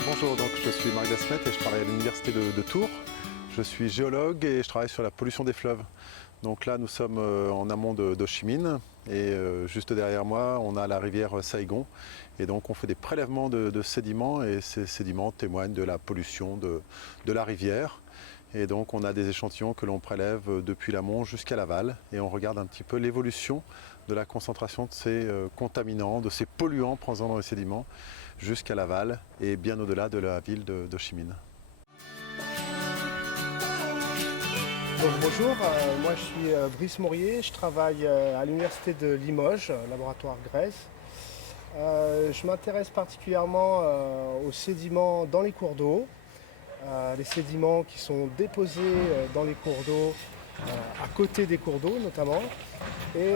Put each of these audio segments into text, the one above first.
Oui, bonjour, donc je suis Marc Desmet et je travaille à l'université de Tours. Je suis géologue et je travaille sur la pollution des fleuves. Donc là, nous sommes en amont d'Ho Chi Minh et juste derrière moi, on a la rivière Saigon. Et donc on fait des prélèvements de sédiments et ces sédiments témoignent de la pollution de la rivière. Et donc on a des échantillons que l'on prélève depuis l'amont jusqu'à l'aval et on regarde un petit peu l'évolution de la concentration de ces contaminants, de ces polluants présents dans les sédiments jusqu'à l'aval et bien au-delà de la ville d'Ho Chi Minh. Donc, bonjour, moi je suis Brice Maurier, je travaille à l'université de Limoges, laboratoire Grèce. Je m'intéresse particulièrement aux sédiments dans les cours d'eau, les sédiments qui sont déposés dans les cours d'eau, à côté des cours d'eau notamment. Et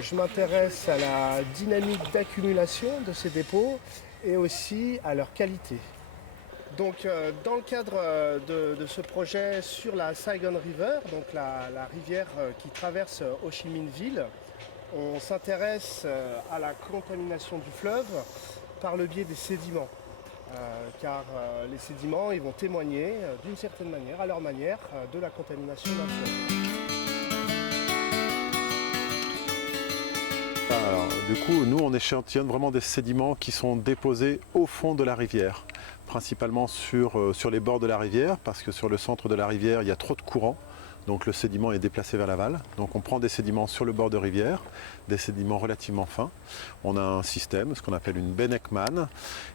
je m'intéresse à la dynamique d'accumulation de ces dépôts et aussi à leur qualité. Donc dans le cadre de ce projet sur la Saigon River, donc la rivière qui traverse Ho Chi Minh Ville, on s'intéresse à la contamination du fleuve par le biais des sédiments. Car les sédiments ils vont témoigner d'une certaine manière, à leur manière, de la contamination d'un fleuve. Alors, du coup, nous on échantillonne vraiment des sédiments qui sont déposés au fond de la rivière, principalement sur les bords de la rivière, parce que sur le centre de la rivière il y a trop de courant, donc le sédiment est déplacé vers l'aval. Donc on prend des sédiments sur le bord de rivière, des sédiments relativement fins. On a un système, ce qu'on appelle une Bennekman,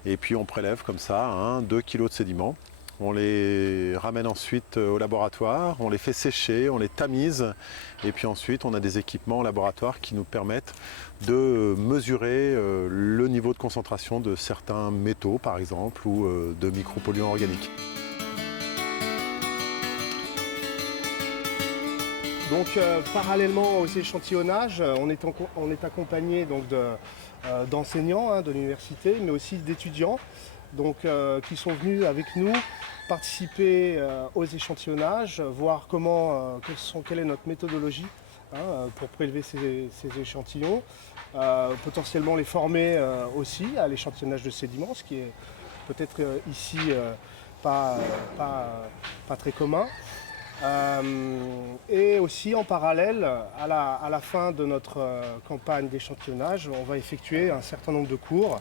et puis on prélève comme ça 1-2 kg de sédiments. On les ramène ensuite au laboratoire, on les fait sécher, on les tamise et puis ensuite on a des équipements au laboratoire qui nous permettent de mesurer le niveau de concentration de certains métaux par exemple ou de micropolluants organiques. Donc parallèlement aux échantillonnages, on est accompagné d'enseignants de l'université, mais aussi d'étudiants qui sont venus avec nous participer aux échantillonnages, voir quelle est notre méthodologie pour prélever ces échantillons, potentiellement les former aussi à l'échantillonnage de sédiments, ce qui est peut-être ici pas très commun. Et aussi en parallèle, à la fin de notre campagne d'échantillonnage, on va effectuer un certain nombre de cours.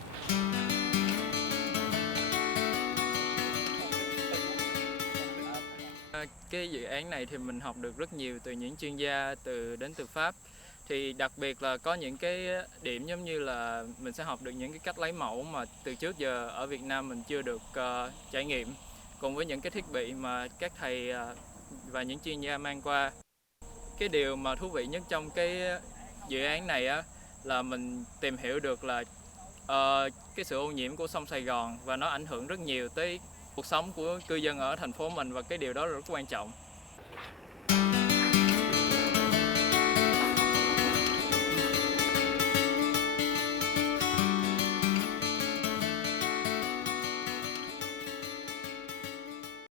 Cái dự án này thì mình học được rất nhiều từ những chuyên gia đến từ Pháp. Thì đặc biệt là có những cái điểm giống như là mình sẽ học được những cái cách lấy mẫu mà từ trước giờ ở Việt Nam mình chưa được trải nghiệm, cùng với những cái thiết bị mà các thầy và những chuyên gia mang qua. Cái điều mà thú vị nhất trong cái dự án này á là mình tìm hiểu được là cái sự ô nhiễm của sông Sài Gòn và nó ảnh hưởng rất nhiều tới cuộc sống của cư dân ở thành phố mình, và cái điều đó rất quan trọng.